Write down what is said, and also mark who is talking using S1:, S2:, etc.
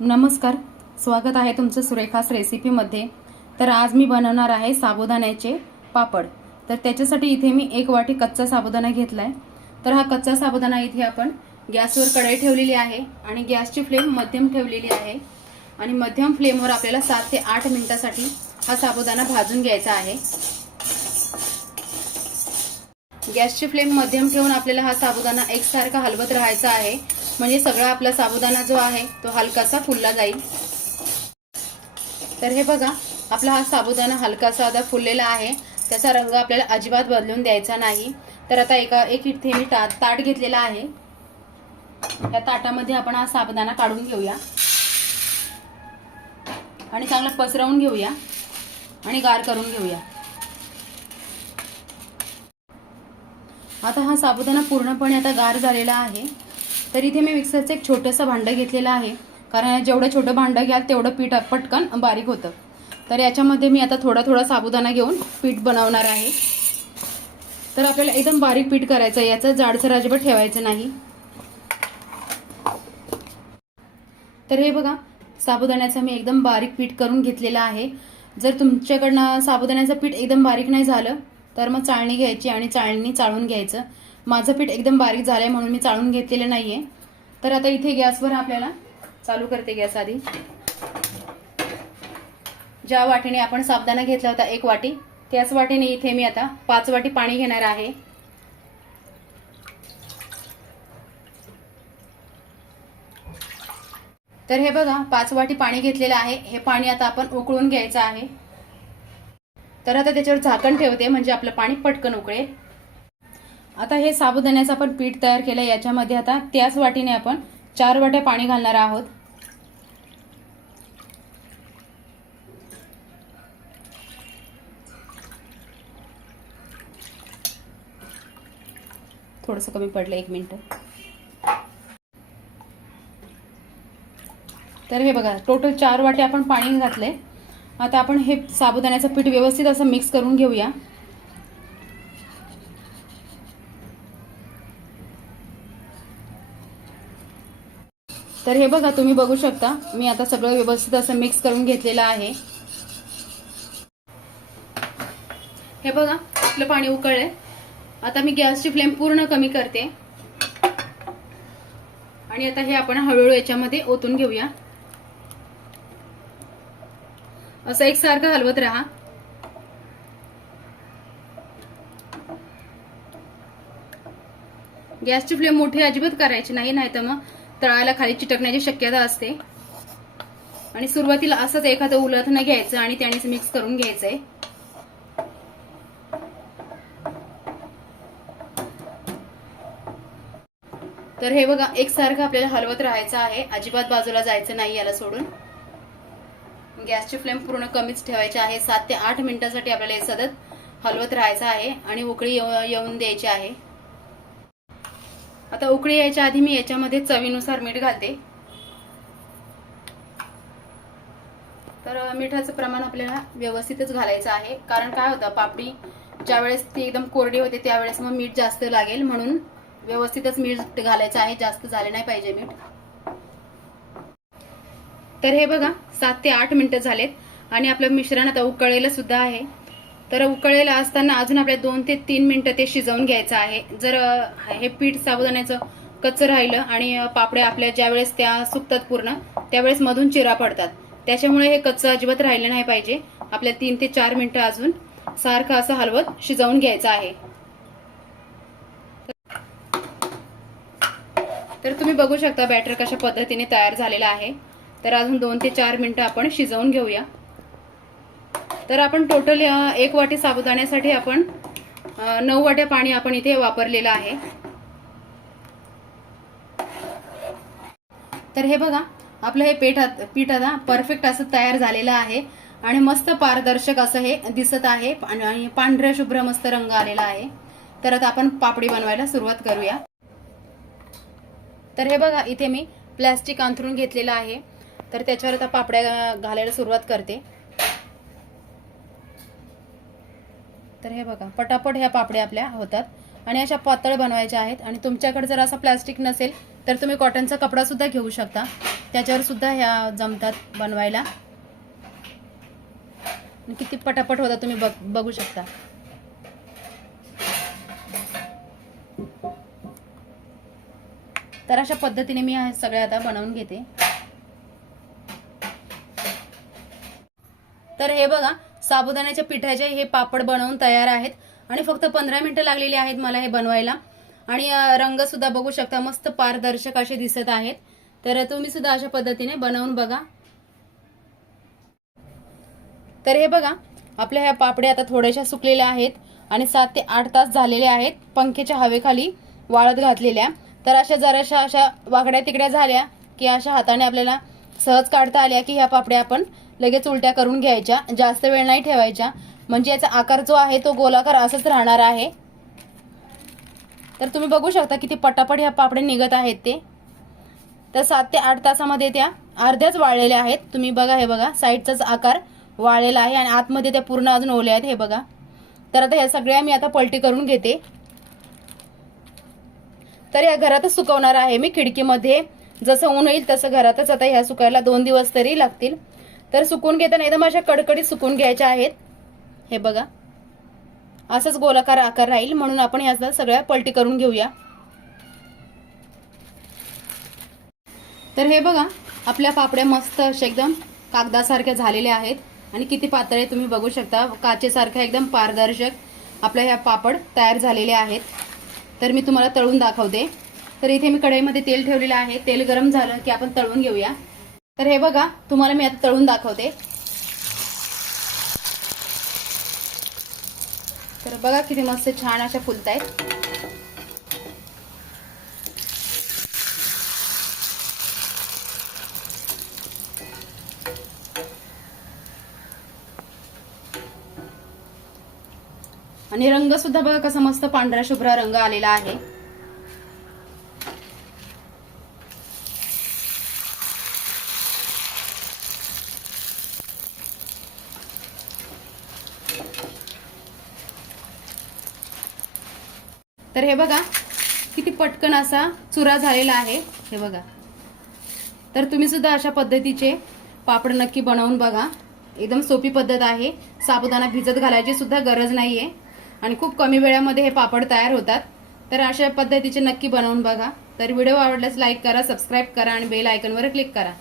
S1: नमस्कार. स्वागत आहे तुमचं सुरेखास रेसिपीमध्ये तर आज मी बनवणार आहे साबुदाण्याचे पापड. तर त्याच्यासाठी इथे मी एक वाटी कच्चा साबुदाणा घेतला आहे तर हा कच्चा साबुदाणा इथे आपण गॅसवर कढई ठेवलेली आहे आणि गॅसची फ्लेम मध्यम ठेवलेली आहे. आणि मध्यम फ्लेमवर आपल्याला सात ते आठ मिनिटासाठी हा साबुदाणा भाजून घ्यायचा आहे. गॅसची फ्लेम मध्यम ठेवून आपल्याला हा साबुदाणा एकसारखा हलवत राहायचा आहे. म्हणजे सगळा आपला साबुदाणा जो आहे तो हलकासा फुलला जाईल. तर हे बघा आपला हा साबुदाणा हलकासा आता फुललेला आहे. त्याचा रंग आपल्याला अजिबात बदलून द्यायचा नाही. तर आता एका एक इथे मी ता ताट घेतलेला आहे. या ताटामध्ये आपण हा साबुदाणा काढून घेऊया. आणि चांगला पसरवून घेऊया. आणि गार करून घेऊया. आता हा साबुदाणा पूर्णपणे आता गार झालेला आहे. तर इथे मी मिक्सरचं एक छोटंसं भांडं घेतलेलं आहे. कारण जेवढं छोटं भांडं घ्याल तेवढं पीठ पटकन बारीक होतं. तर याच्यामध्ये मी आता थोडा थोडा साबुदाणा घेऊन पीठ बनवणार आहे. तर आपल्याला एकदम बारीक पीठ करायचं आहे. याचं जाडसर अजिबात ठेवायचं नाही. तर हे बघा साबुदाण्याचं मी एकदम बारीक पीठ करून घेतलेलं आहे. जर तुमच्याकडनं साबुदाण्याचं पीठ एकदम बारीक नाही झालं तर मग चाळणी घ्यायची आणि चाळणी चाळून घ्यायचं. माझं पीठ एकदम बारीक झालंय म्हणून मी चाळून घेतलेलं नाहीये. तर आता इथे गॅसवर आपल्याला चालू करते गॅस आधी. ज्या वाटीने आपण साबदाना घेतला होता एक वाटी त्याच वाटीने इथे मी आता पाच वाटी पाणी घेणार आहे. तर हे बघा पाच वाटी पाणी घेतलेलं आहे. हे पाणी आता आपण उकळून घ्यायचं आहे. तर आता त्याच्यावर झाकण ठेवते म्हणजे आपलं पाणी पटकन उकळेल. आता हे साबुदाण्याचं आपण पीठ तयार केलं याच्यामध्ये आता त्याच वाटीने आपण चार वाट्या पाणी घालणार आहोत. थोडंसं कमी पडलं एक मिनिट. तर हे बघा टोटल चार वाटे आपण पाणी घातले आता आपण हे साबुदाण्याचं पीठ व्यवस्थित असं मिक्स करून घेऊया. तर हे बघा तुम्ही बघू शकता. मी आता सगळं व्यवस्थित असं मिक्स करून घेतलेलं आहे. हे बघा आपलं पाणी उकळलंय. आता मी गॅसची फ्लेम पूर्ण कमी करते. आणि आता हे आपण हळूहळू याच्यामध्ये ओतून घेऊया. असं एकसारखं हलवत राहा. गॅसची फ्लेम मोठी अजिबात करायची नाही नाही तर मग तळाला खाली चिटकण्याची शक्यता असते. आणि सुरुवातीला असंच एखादं उलथणं घ्यायचं आणि त्यानेच मिक्स करून घ्यायचंय. तर हे बघा एकसारखं आपल्याला हलवत राहायचं आहे. अजिबात बाजूला जायचं नाही याला सोडून. गॅसची फ्लेम पूर्ण कमीच ठेवायची आहे. सात ते आठ मिनिटांसाठी आपल्याला हे सतत हलवत राहायचं आहे आणि उकळी येऊन द्यायची आहे. आता उकळी यायच्या आधी मी याच्यामध्ये चवीनुसार मीठ घालते. तर मिठाचं प्रमाण आपल्याला व्यवस्थितच घालायचं आहे. कारण काय होतं पापडी ज्यावेळेस ती एकदम कोरडी होते त्यावेळेस मग मीठ जास्त लागेल. म्हणून व्यवस्थितच मीठ घालायचं आहे. जास्त झाले नाही पाहिजे मीठ. तर हे बघा सात ते आठ मिनिटं झालेत. आणि आपलं मिश्रण आता उकळलेलं सुद्धा आहे. तर उकळलेलं असताना अजून आपल्याला दोन ते तीन मिनिटं ते शिजवून घ्यायचं आहे. जर हे पीठ साबुदाण्याचं कच्चं राहिलं आणि पापड्या आपल्या ज्यावेळेस त्या सुकतात पूर्ण त्यावेळेस मधून चिरा पडतात. त्याच्यामुळे हे कच्चं अजिबात राहिलं नाही पाहिजे. आपल्या तीन ते चार मिनिटं अजून सारखं असं हलवत शिजवून घ्यायचं आहे. तर तुम्ही बघू शकता बॅटर कशा पद्धतीने तयार झालेला आहे. तर अजून दोन ते चार मिनिटं आपण शिजवून घेऊया. तर आपण टोटल एक वाटी साबुदाण्यासाठी आपण नऊ वाट्या पाणी आपण इथे वापरलेलं आहे. तर हे बघा आपलं हे पेठ पीठ आता परफेक्ट असं तयार झालेलं आहे आणि मस्त पारदर्शक असं हे दिसत आहे आणि आणि पांढऱ्या शुभ्र मस्त रंग आलेला आहे. तर आता आपण पापडी बनवायला सुरुवात करूया. तर हे बघा इथे मी प्लॅस्टिक अंथरून घेतलेलं आहे. तर त्याच्यावर आता पापड्या घालायला सुरुवात करते. तर हे बघा पटापट ह्या पापड्या आपल्या होतात. आणि अशा पातळ बनवायच्या आहेत. आणि तुमच्याकडे जर असं प्लॅस्टिक नसेल तर तुम्ही कॉटनचा कपडा सुद्धा घेऊ शकता. त्याच्यावर सुद्धा ह्या जमतात बनवायला. किती पटापट होता तुम्ही बघ बघू शकता. तर अशा पद्धतीने मी सगळ्या आता बनवून घेते. तर हे बघा साबुदाण्याच्या पिठाचे हे पापड बनवून तयार आहेत आणि फक्त पंधरा मिनिटं लागलेली आहेत मला हे बनवायला. आणि अं, रंग सुद्धा बघू शकता मस्त पारदर्शक असे दिसत आहेत. तर तुम्ही सुद्धा अशा पद्धतीने बनवून बघा. तर हे बघा आपल्या ह्या पापड्या आता थोड्याशा सुकलेल्या आहेत आणि सात ते आठ तास झालेले आहेत. पंख्याच्या हवेखाली वाळत घातलेल्या. तर अशा जराशा अशा वाकड्या तिकड्या झाल्या की अशा हाताने आपल्याला सहज काढता आल्या की ह्या पापड्या आपण लगेच उलट्या करून घ्यायच्या जास्त वेळ नाही ठेवायच्या. म्हणजे याचा आकार जो आहे तो गोलाकार असंच राहणार आहे. तर तुम्ही बघू शकता किती पटापट ह्या पापड्या निघत आहेत ते. तर सात ते आठ तासामध्ये त्या अर्ध्याच वाळलेल्या आहेत. तुम्ही बघा हे बघा साईडचाच आकार वाळलेला आहे आणि आतमध्ये त्या पूर्ण अजून ओल्या आहेत हे बघा. तर आता ह्या सगळ्या मी आता पलटी करून घेते. तर या घरातच सुकवणार आहे मी खिडकीमध्ये. जसं ऊन होईल तसं घरातच आता ह्या सुकायला दोन दिवस तरी लागतील. तर सुकून घेताना एकदम अशा कडकडीत सुकून घ्यायच्या आहेत. हे बघा. असंच गोलाकार आकार राहील म्हणून आपण ह्या सगळ्या पलटी करून घेऊया. तर हे बघा आपल्या पापड्या मस्त अशा एकदम कागदासारख्या झालेल्या आहेत. आणि किती पातळे तुम्ही बघू शकता. काचेसारख्या एकदम पारदर्शक आपल्या ह्या पापड तयार झालेले आहेत. तर मी तुम्हाला तळून दाखवते. तर इथे मी कढईमध्ये तेल ठेवलेलं आहे. तेल गरम झालं की आपण तळून घेऊया. तर हे बघा तुम्हाला मी आता तळून दाखवते. तर बघा किती मस्त छान अशा फुलत आहेत आणि रंग सुद्धा बघा कसा मस्त पांढरा शुभ्र रंग आलेला आहे. तर हे बघा किती पटकन असा चुरा झालेला आहे. हे बघा. तर तुम्ही सुद्धा अशा पद्धतीचे पापड नक्की बनवून बघा. एकदम सोपी पद्धत आहे. साबुदाणा भिजत घालायची सुद्धा गरज नाहीये. आणि खूप कमी वेळामध्ये हे पापड तयार होतात. तर अशा पद्धतीचे नक्की बनवून बघा. तर व्हिडिओ आवडल्यास लाईक करा सबस्क्राईब करा आणि बेल आयकनवर क्लिक करा.